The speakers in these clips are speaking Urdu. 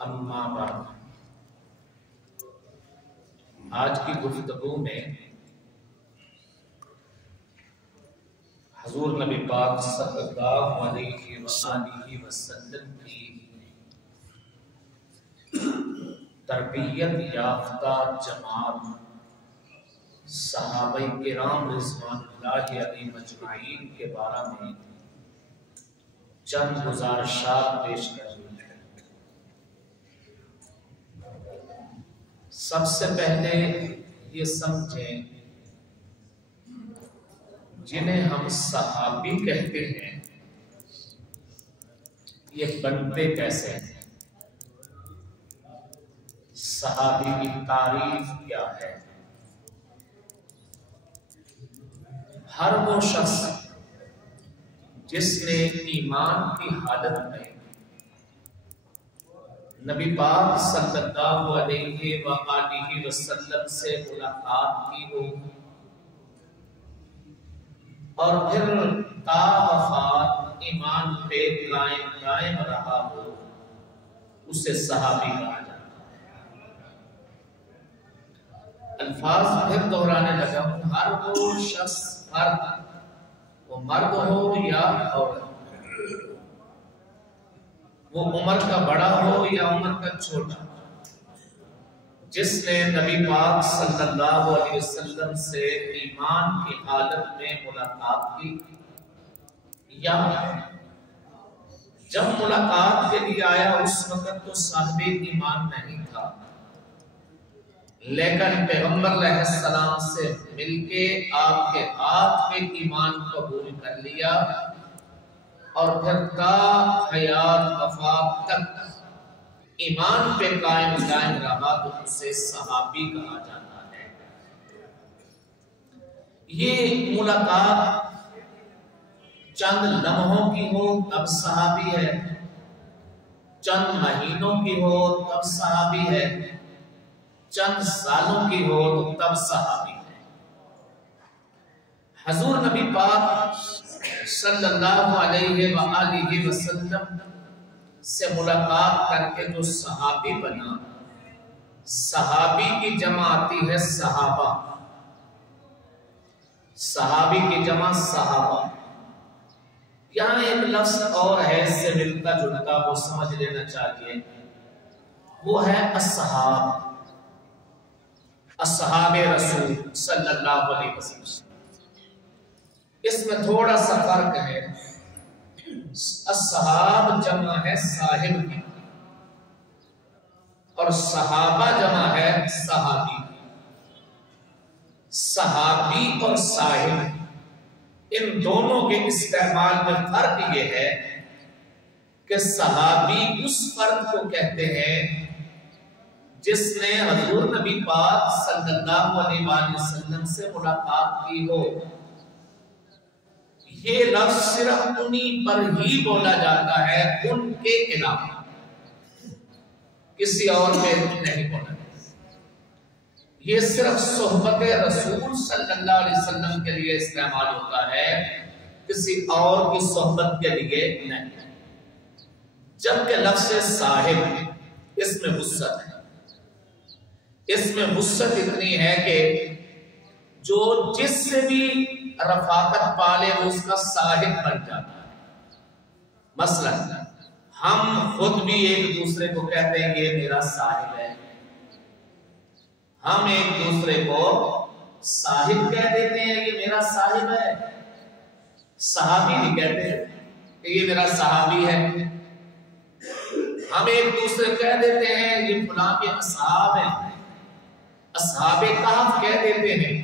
اما بعد، آج کی گفتگو میں حضور نبی پاک صلی اللہ علیہ وآلہ وسلم کی تربیت یافتہ جماعت صحابہ کرام رضوان اللہ علیہم اجمعین کے بارے میں چند گزارشات پیش کر رہی ہے۔ سب سے پہلے یہ سمجھیں جنہیں ہم صحابی کہتے ہیں یہ بنتے کیسے ہیں، صحابی کی تعریف کیا ہے۔ ہر وہ شخص جس نے ایمان کی حالت میں نبی پاک صلی اللہ علیہ وآلہ وسلم سے ملاقات کی ہو اور پھر تا وفات ایمان پہ قائم رہا ہو، اسے صحابی کہا جاتا ہے۔ الفاظ پھر دہرانے لگا ہوں، ہر وہ شخص، وہ مرد ہو یا عورت، وہ عمر کا بڑا ہو یا عمر کا چھوٹا، جس نے نبی پاک صلی اللہ علیہ وسلم سے ایمان کی حالت میں ملاقات کی، یا جب ملاقات کے لیے آیا اس وقت تو صاحب ایمان نہیں تھا، لیکن پیغمبر علیہ السلام سے مل کے آپ کے ہاتھ میں ایمان قبول کر لیا اور پھر تا حیات وفات تک ایمان پہ قائم رہا تو اسے صحابی کہا جاتا ہے۔ یہ ملاقات چند لمحوں کی ہو تب صحابی ہے، چند مہینوں کی ہو تب صحابی ہے، چند سالوں کی ہو تو تب صحابی ہے۔ حضور نبی پاک صلی اللہ علیہ وآلہ وسلم سے ملاقات کر کے جو صحابی بنا، صحابی کی جمع آتی ہے صحابہ، صحابی کی جمع صحابہ۔ یہاں ایک لفظ اور ہے اس سے ملتا جلتا، وہ سمجھ لینا چاہیے، وہ ہے اصحاب، اصحاب رسول صلی اللہ علیہ وسلم۔ اس میں تھوڑا سا فرق ہے، اصحاب جمع ہے صاحب کی اور صحابہ جمع ہے صحابی۔ صحابی اور صاحب ان دونوں کے استعمال میں فرق یہ ہے کہ صحابی اس فرد کو کہتے ہیں جس نے حضور نبی پاک صلی اللہ علیہ وآلہ وسلم سے ملاقات کی ہو۔ یہ لفظ صرف انہی پر ہی بولا جاتا ہے، ان کے علاوہ کسی اور پہ نہیں بولا جاتا۔ یہ صرف صحبت رسول صلی اللہ علیہ وسلم کے لیے استعمال ہوتا ہے، کسی اور کی صحبت کے لیے نہیں۔ جبکہ لفظ صاحب اس میں وسعت ہے، اس میں وسعت اتنی ہے کہ جو جس سے بھی رفاقت پالے وہ اس کا صاحب بن جاتا ہے۔ مثلا ہم خود بھی ایک دوسرے کو کہتے ہیں یہ میرا صاحب ہے، ہم ایک دوسرے کو صاحب کہہ دیتے ہیں یہ میرا صاحب ہے، صحابی نہیں کہتے کہ یہ میرا صحابی ہے۔ ہم ایک دوسرے کہہ دیتے ہیں یہ فلاں کے اصحاب ہیں، اصحاب کہف کہہ دیتے ہیں،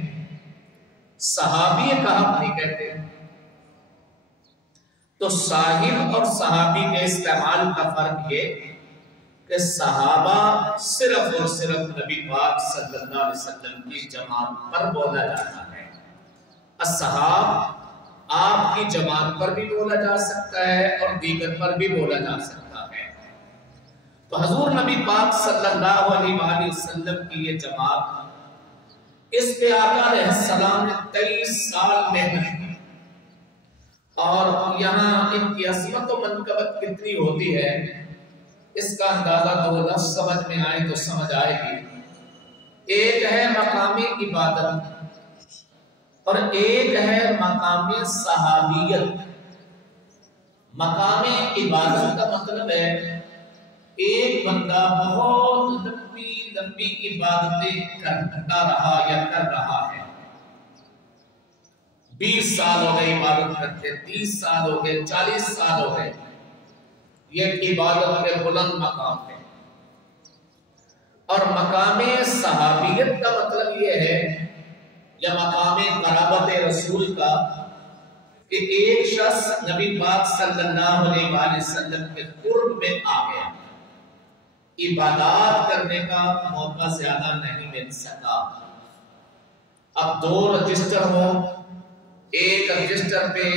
صحابی کہف نہیں کہتے۔ تو صاحب اور صحابی کے استعمال کا فرق یہ کہ صحابہ صرف اور صرف نبی پاک صلی اللہ علیہ وسلم کی جماعت پر بولا جاتا ہے، اصحاب آپ کی جماعت پر بھی بولا جا سکتا ہے اور دیگر پر بھی بولا جا سکتا ہے۔ تو حضور نبی پاک صلی اللہ علیہ وآلہ وسلم کی یہ جماعت، اس پہ آقا علیہ السلام نے 23 سال محنت کی، اور یہاں ان کی عظمت و منقبت کتنی ہوتی ہے اس کا اندازہ دو لفظ سمجھ میں آئے تو سمجھ آئے گی۔ ایک ہے مقام عبادت اور ایک ہے مقام صحابیت۔ مقام عبادت کا مطلب ہے ایک بندہ بہت لمبی لمبی عبادتیں کرتا رہا یا کر رہا ہے، 20 سال ہو گئے عبادت کرتے، 30 سال ہو گئے، 40 سال ہو گئے، یہ عبادت کے بلند مقام ہے۔ اور مقام صحابیت کا مطلب یہ ہے یا مقام قرابت رسول کا کہ ایک شخص نبی پاک صلی اللہ علیہ وآلہ وسلم کے قرب میں آ گیا، عبادات کرنے کا موقع زیادہ نہیں مل سکا۔ اب 2 رجسٹر ہو، ایک رجسٹر پہ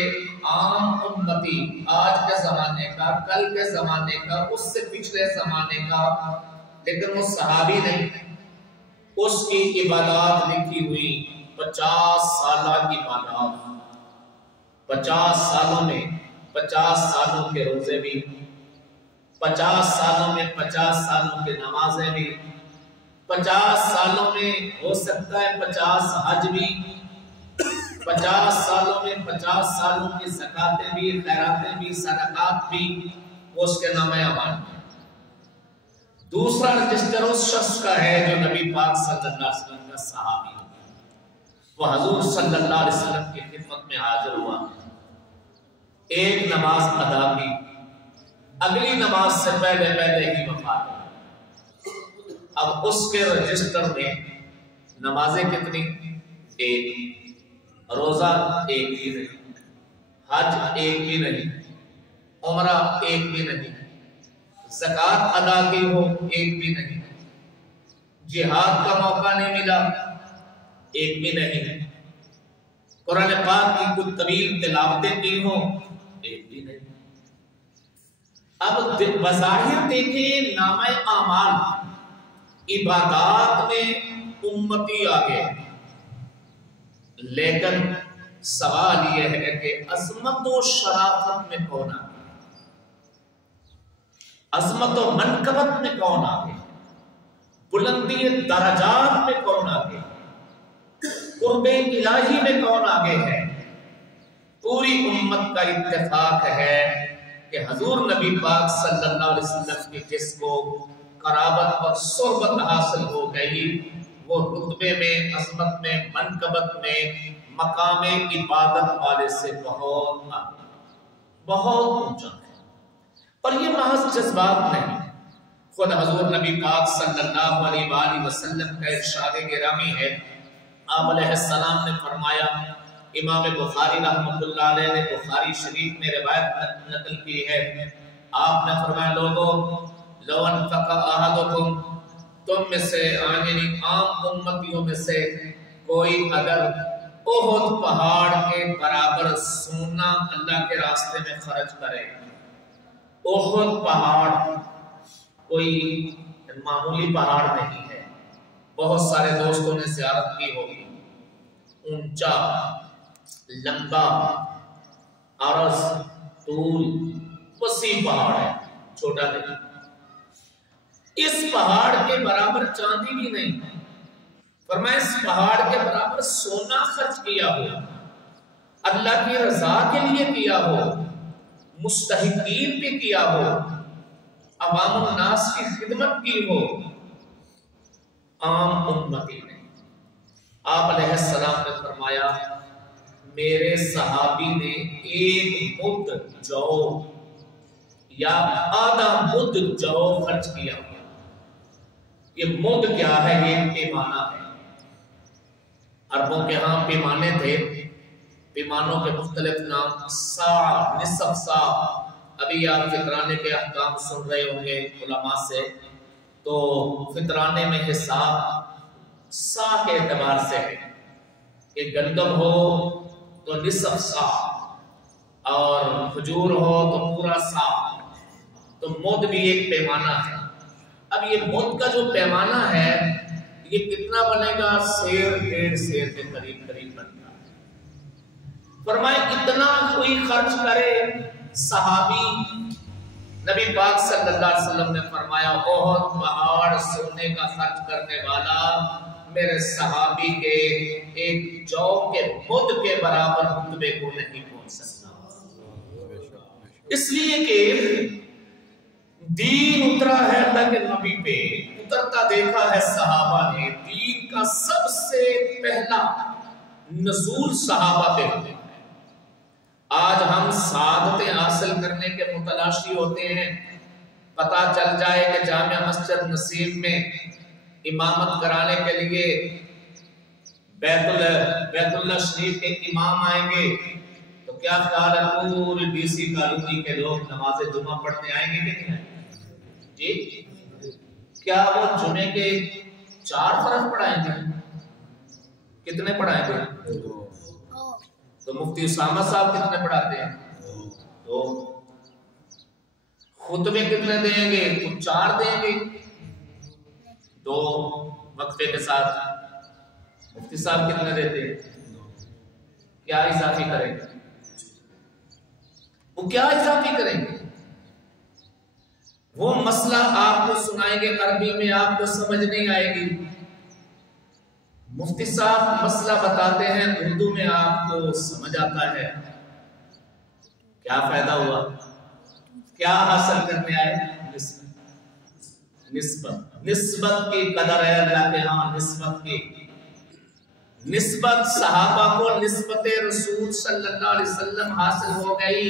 عام امتی آج کے زمانے کا، کل کے زمانے کا، اس سے پچھلے زمانے کا، لیکن وہ صحابی نہیں، اس کی عبادات لکھی ہوئی 50 سالہ عبادات، 50 سالوں میں 50 سالوں کے روزے بھی، 50 سالوں میں 50 سالوں کی نمازیں بھی، 50 سالوں میں ہو سکتا ہے 50 حج بھی، 50 سالوں میں 50 سالوں کی زکاتیں بھی، خیراتیں بھی، صدقات بھی، وہ اس کے نام اعمال میں۔ دوسرا رجسٹر اس شخص کا ہے جو نبی پاک صلی اللہ علیہ وسلم کا صحابی ہے، وہ حضور صلی اللہ علیہ وسلم کی خدمت میں حاضر ہوا، ایک نماز ادا کی، اگلی نماز سے پہلے ہی وفات ہوئی۔ اب اس کے رجسٹر میں نمازیں کتنی؟ ایک، روزہ ایک بھی نہیں، حج ایک بھی نہیں، عمرہ ایک بھی نہیں، زکوٰۃ ادا کی ہو ایک بھی نہیں، جہاد کا موقع نہیں ملا ایک بھی نہیں، قرآن پاک کی کچھ طویل تلاوتیں کی ہوں ایک بھی نہیں۔ اب بظاہر دیکھیں نامہ اعمال عبادات میں امتی آگے، لیکن سوال یہ ہے کہ عظمت و شرافت میں کون آگے، عظمت و منقبت میں کون آگے، بلندی درجات میں کون آگے، قرب الہی میں کون آگے ہے؟ پوری امت کا اتفاق ہے کہ حضور نبی پاک صلی اللہ علیہ وسلم کی جس کو قرابت اور صحبت حاصل ہو گئی وہ رتبے میں، عظمت میں، منقبت میں، مقام عبادت والے سے بہت اونچا ہے۔ اور یہ محض جذبات نہیں، خود حضور نبی پاک صلی اللہ علیہ وآلہ وسلم کا ارشاد گرامی ہے، آپ علیہ السلام نے فرمایا، امام بخاری رحمۃ اللہ علیہ نے بخاری شریف میں روایت نقل کی ہے، آپ نے فرمایا لوگوں لو انفق احدکم، تم میں سے یعنی عام امتیوں میں سے کوئی اگر احد پہاڑ کے برابر سونا اللہ کے راستے میں خرچ کرے، احد پہاڑ کوئی معمولی پہاڑ نہیں ہے، بہت سارے دوستوں نے زیارت کی ہوگی، اونچا، لمبا، عرض، طول، وسیع پہاڑ ہے، چھوٹا نہیں، اس پہاڑ کے برابر چاندی بھی نہیں، فرمایا اس پہاڑ کے برابر سونا خرچ کیا ہو، اللہ کی رضا کے لیے کیا ہو، مستحقین بھی کیا ہو، عوام الناس کی خدمت کی ہو، عام امتی نے، آپ علیہ السلام نے فرمایا میرے صحابی نے ایک مد جو یا آدھا مد جو خرچ کیا ہوا۔ یہ مد کیا ہے؟ یہ پیمانہ ہے، عربوں کے ہاں پیمانے تھے، پیمانوں کے مختلف نام، سا، نصف سا، ابھی آپ فطرانے کے احکام سن رہے ہوں گے علماء سے، تو فطرانے میں حساب سا کے اعتبار سے ہے کہ گندم ہو تو نصف سا اور کھجور ہو تو پورا سا، تو مد بھی ایک پیمانہ ہے۔ اب یہ مد کا جو پیمانہ ہے یہ کتنا بنے گا؟ 1.5 سیر کے قریب بنتا ہے۔ فرمائے اتنا کوئی خرچ کرے صحابی نبی پاک صلی اللہ علیہ وسلم نے فرمایا احد پہاڑ سونے کا خرچ کرنے والا میرے صحابی کے ایک جو کے مد کے برابر رتبے کو نہیں پہنچ سکتا، اس لیے کہ دین اترا ہے اللہ کے نبی پہ، اترتا دیکھا ہے صحابہ نے، دین کا سب سے پہلا نزول صحابہ پہ ہوتے ہیں۔ آج ہم سعادتیں حاصل کرنے کے متلاشی ہوتے ہیں، پتہ چل جائے کہ جامع مسجد نسیم میں امامت کرانے کے لیے بیت اللہ شریف کے امام آئیں گے تو کیا خیال ہے پوری ڈی سی کالونی کے لوگ نماز جمعہ پڑھنے آئیں گے کہ نہیں آئیں گے؟ جی کیا وہ جمعے کے 4 فرض پڑھائیں گے؟ کتنے پڑھائیں گے؟ تو مفتی اسامہ صاحب کتنے پڑھاتے ہیں؟ 2۔ خطبے کتنے دیں گے؟ تو 4 دیں گے، 2 وقفے کے ساتھ۔ مفتی صاحب کتنے دیتے ہیں؟ کیا اضافی کریں گے؟ وہ کیا اضافی کریں گے؟ وہ مسئلہ آپ کو سنائیں گے عربی میں، آپ کو سمجھ نہیں آئے گی۔ مفتی صاحب مسئلہ بتاتے ہیں اردو میں، آپ کو سمجھ آتا ہے۔ کیا فائدہ ہوا؟ کیا حاصل کرنے آئے؟ نسبت کی قدر ہے اللہ کے ہاں، نسبت کی نسبت صحابہ کو نسبت رسول صلی اللہ علیہ وسلم حاصل ہو گئی۔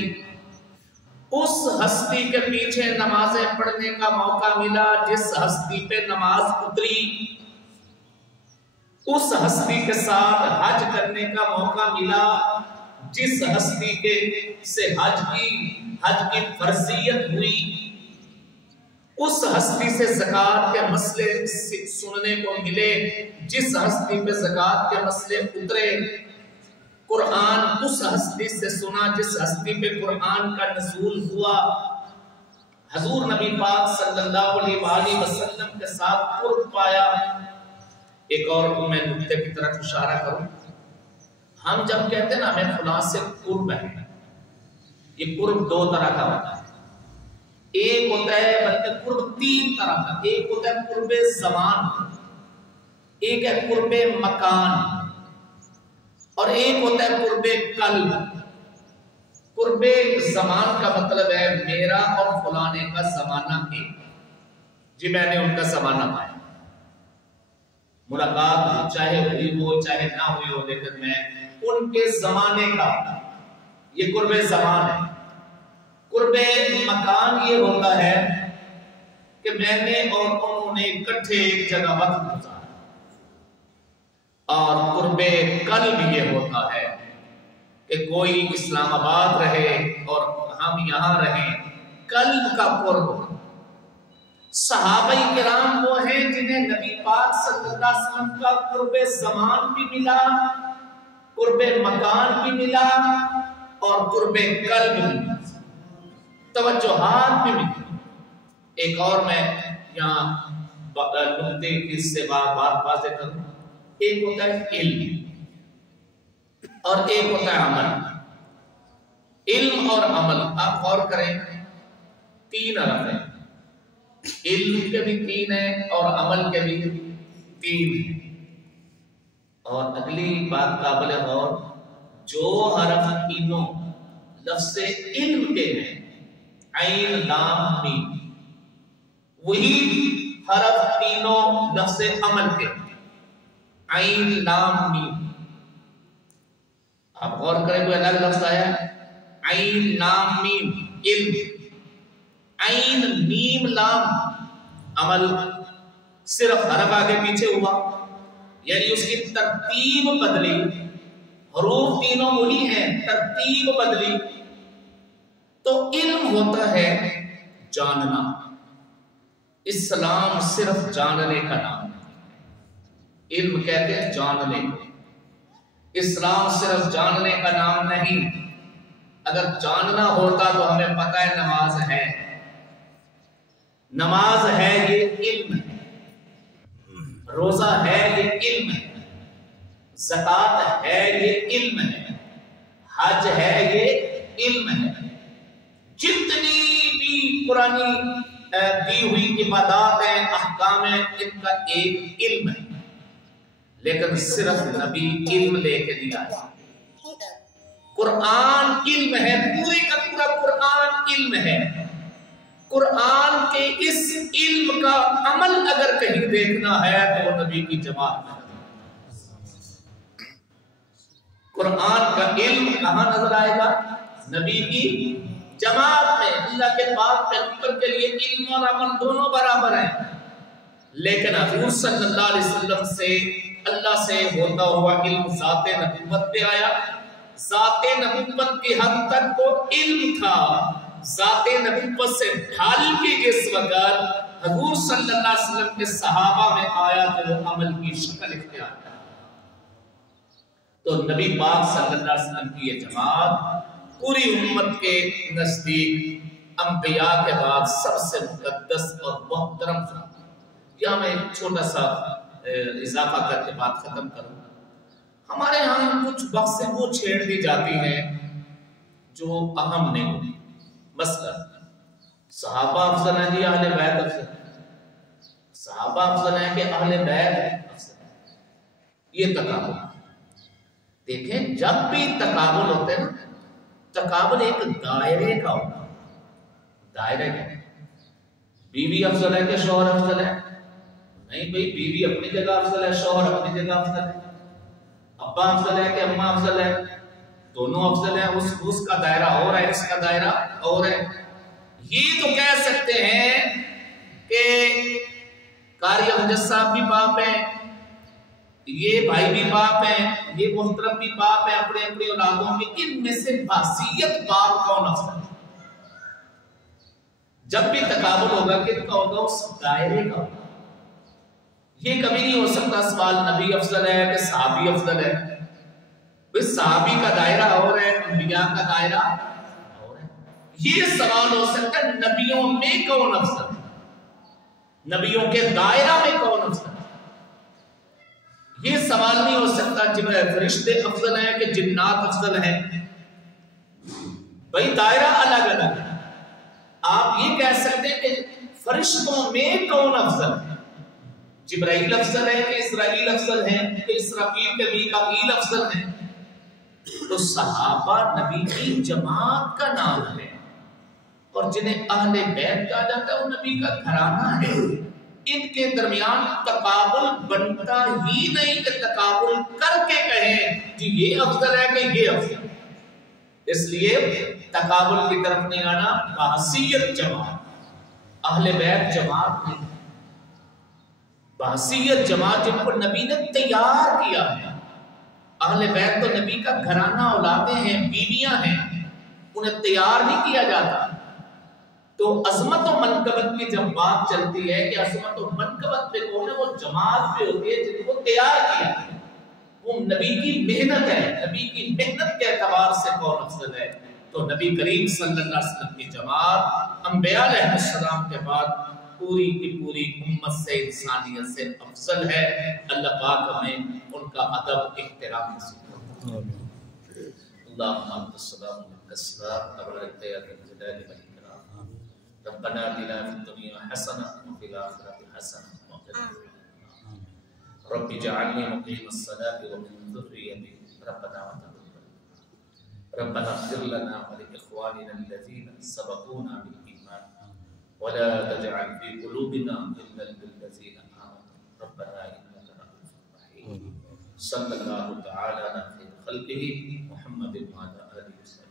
اس ہستی کے پیچھے نمازیں پڑھنے کا موقع ملا جس ہستی پہ نماز اتری، اس ہستی کے ساتھ حج کرنے کا موقع ملا جس ہستی کے سے حج کی فرضیت ہوئی، اس ہستی سے زکوٰۃ کے مسئلے سننے کو ملے جس ہستی پہ زکوٰۃ کے مسئلے اترے، قرآن اس ہستی سے سنا جس ہستی پہ قرآن کا نزول ہوا، حضور نبی پاک صلی اللہ علیہ وآلہ وسلم کے ساتھ قرب پایا۔ ایک اور میں نکتے کی طرف اشارہ کروں، ہم جب کہتے ہیں نا ہمیں فلاں سے قرب ہے، یہ قرب 2 طرح کا ہوتا ہے۔ ایک ہوتا ہے بلکہ قرب 3 طرح کا، ایک ہوتا ہے قرب زمان، ایک ہے قرب مکان، اور ایک ہوتا ہے قرب قلب۔ قرب زمان کا مطلب ہے میرا اور فلانے کا زمانہ ایک، جی میں نے ان کا زمانہ پایا، ملاقات چاہے ہوئی ہو چاہے نہ ہوئی ہو، لیکن میں ان کے زمانے کا، یہ قرب زمان ہے۔ قرب مکان یہ ہوتا ہے کہ میں نے اور انہوں نے اکٹھے ایک جگہ وقت گزارا، اور قرب قلب یہ ہوتا ہے کہ کوئی اسلام آباد رہے اور ہم یہاں رہیں، قلب کا قرب۔ صحابہ کرام وہ ہیں جنہیں نبی پاک صلی اللہ علیہ وسلم کا قرب زمان بھی ملا، قرب مکان بھی ملا، اور قرب قلب بھی ملا، توجہات بھی ملی۔ ایک اور میں یہاں نقطے کی سے بات واضح کروں، ایک ہوتا ہے علم اور ایک ہوتا ہے عمل۔ علم اور عمل آپ غور کریں، 3 حرف ہیں، علم کے بھی 3 ہیں اور عمل کے بھی 3 ہیں۔ اور اگلی بات قابل غور، جو حرف تینوں لفظ علم کے ہیں، عین لام میم، وہی حرف تینوں لفظ عمل کے ہیں، عین لام میم۔ آپ غور کریں کوئی الگ لفظ آیا، عین لام میم علم، عین میم لام عمل، صرف حرف آگے پیچھے ہوا، یعنی اس کی ترتیب بدلی، حروف تینوں وہی ہیں، ترتیب بدلی۔ تو علم ہوتا ہے جاننا، اسلام صرف جاننے کا نام ہے، علم کہتے ہیں جاننے کو، اسلام صرف جاننے کا نام نہیں۔ اگر جاننا ہوتا تو ہمیں پتہ ہے نماز ہے، نماز ہے یہ علم ہے، روزہ ہے یہ علم ہے، زکوٰۃ ہے یہ علم ہے، حج ہے یہ علم ہے۔ جتنی بھی پرانی دی ہوئی عبادات ہیں، احکام ہیں، ان کا ایک علم ہے، لیکن صرف نبی علم لے کے دیا ہے۔ قرآن علم ہے، پورے کا پورا قرآن علم ہے۔ قرآن کے اس علم کا عمل اگر کہیں دیکھنا ہے تو وہ نبی کی جماعت میں۔ قرآن کا علم کہاں نظر آئے گا؟ نبی کی جماعت میں۔ اللہ کے پاک پیغمبر کے لیے علم اور عمل دونوں برابر ہیں، لیکن حضور صلی اللہ علیہ وسلم سے اللہ سے ہوتا ہوا علم ذات نبوت پہ آیا۔ ذات نبوت کی حد تک وہ علم تھا، ذات نبوت سے ڈھال کے جس وقت حضور صلی اللہ علیہ وسلم کے صحابہ میں آیا تو وہ عمل کی شکل اختیار کیا۔ تو نبی پاک صلی اللہ علیہ وسلم کی یہ جماعت پوری امت کے نزدیک انبیاء کے بعد سب سے مقدس اور محترم تھا۔ یہاں میں ایک چھوٹا سا اضافہ کر کے بات ختم کروں۔ ہمارے ہاں کچھ بحثیں وہ چھیڑ دی جاتی ہیں جو اہم نہیں ہوتی۔ مثلا صحابہ افضل ہیں، اہل بیت افضل ہیں، صحابہ افضل ہیں کہ اہل بیت افضل ہیں، یہ تقابل۔ دیکھیں جب بھی تقابل ہوتے ہیں نا، تقابل ایک دائرے کا ہوتا ہے۔ دائرے کا بیوی افضل ہے کہ شوہر افضل ہے؟ نہیں بھئی، بیوی اپنی جگہ افضل ہے، شوہر اپنی جگہ افضل ہے۔ ابا افضل ہے کہ اماں افضل ہے؟ دونوں افضل ہیں، اس کا دائرہ اور ہے، اس کا دائرہ اور ہے۔ یہ تو کہہ سکتے ہیں کہ قاری امجد صاحب بھی باپ ہیں، یہ بھائی بھی باپ ہیں، یہ محترم بھی باپ ہیں اپنے اپنی اولادوں میں، ان میں سے بحثیت باپ کون افضل ہے؟ جب بھی تقابل ہوگا کن کا ہوگا؟ اس دائرے کا ہوگا۔ یہ کبھی نہیں ہو سکتا سوال نبی افضل ہے کہ صحابی افضل ہے۔ صحابی کا دائرہ اور ہے، انبیاء کا دائرہ اور ہے۔ یہ سوال ہو سکتا ہے نبیوں میں کون افضل ہے، نبیوں کے دائرہ میں کون افضل ہے۔ یہ سوال نہیں ہو سکتا جب فرشتے افضل ہیں کہ جنات افضل ہیں۔ بھئی دائرہ الگ الگ ہے۔ آپ یہ کہہ سکتے ہیں کہ فرشتوں میں کون افضل ہے، جبرائیل افضل ہے کہ اسرائیل افضل ہیں، کہ اسرافیل کے میکائیل افضل ہیں۔ تو صحابہ نبی کی جماعت کا نام ہے، اور جنہیں اہل بیت کہا جاتا ہے وہ نبی کا گھرانہ ہے۔ ان کے درمیان تقابل بنتا ہی نہیں کہ تقابل کر کے کہیں جی یہ افضل ہے کہ یہ افضل ہے۔ اس لیے تقابل کی طرف نہیں آنا۔ بحثیت جماعت، اہل بیت جماعت نہیں، بحثیت جماعت جن کو نبی نے تیار کیا ہے۔ اہل بیت تو نبی کا گھرانہ، اولادیں ہیں، بیویاں ہیں، انہیں تیار نہیں کیا جاتا۔ تو عظمت و منقبت کی جب بات چلتی ہے کہ عظمت و منقبت پہ کون ہے، وہ جماعت پہ ہوتی ہے جن کو تیار کیا ہے۔ وہ نبی کی محنت ہے، نبی کی محنت کے اعتبار سے کون افضل ہے؟ تو نبی کریم صلی اللہ علیہ وسلم کی جماعت انبیاء علیہ السلام کے بعد پوری کی پوری امت سے، انسانیت سے افضل ہے۔ اللہ پاک ہمیں ان کا ادب احترام نصیب فرمائے۔ اللہم انت السلام منک السلام تبارک یا ذا الجلال والاکرام۔ ربنا آتنا فی الدنیا حسنہ وفی الآخرۃ حسنہ وقنا عذاب النار۔ رب اجعلنی مقیم الصلاۃ ومن ذریتی ربنا وتقبل۔ ربنا اغفر لنا ولإخواننا الذین سبقونا بالإیمان ولا تجعل في قلوبنا غلا للذين آمنوا ربنا إنك رؤوف رحيم۔ صلی اللہ تعالی علی خیر خلقہ محمد وعلی آلہ وسلم۔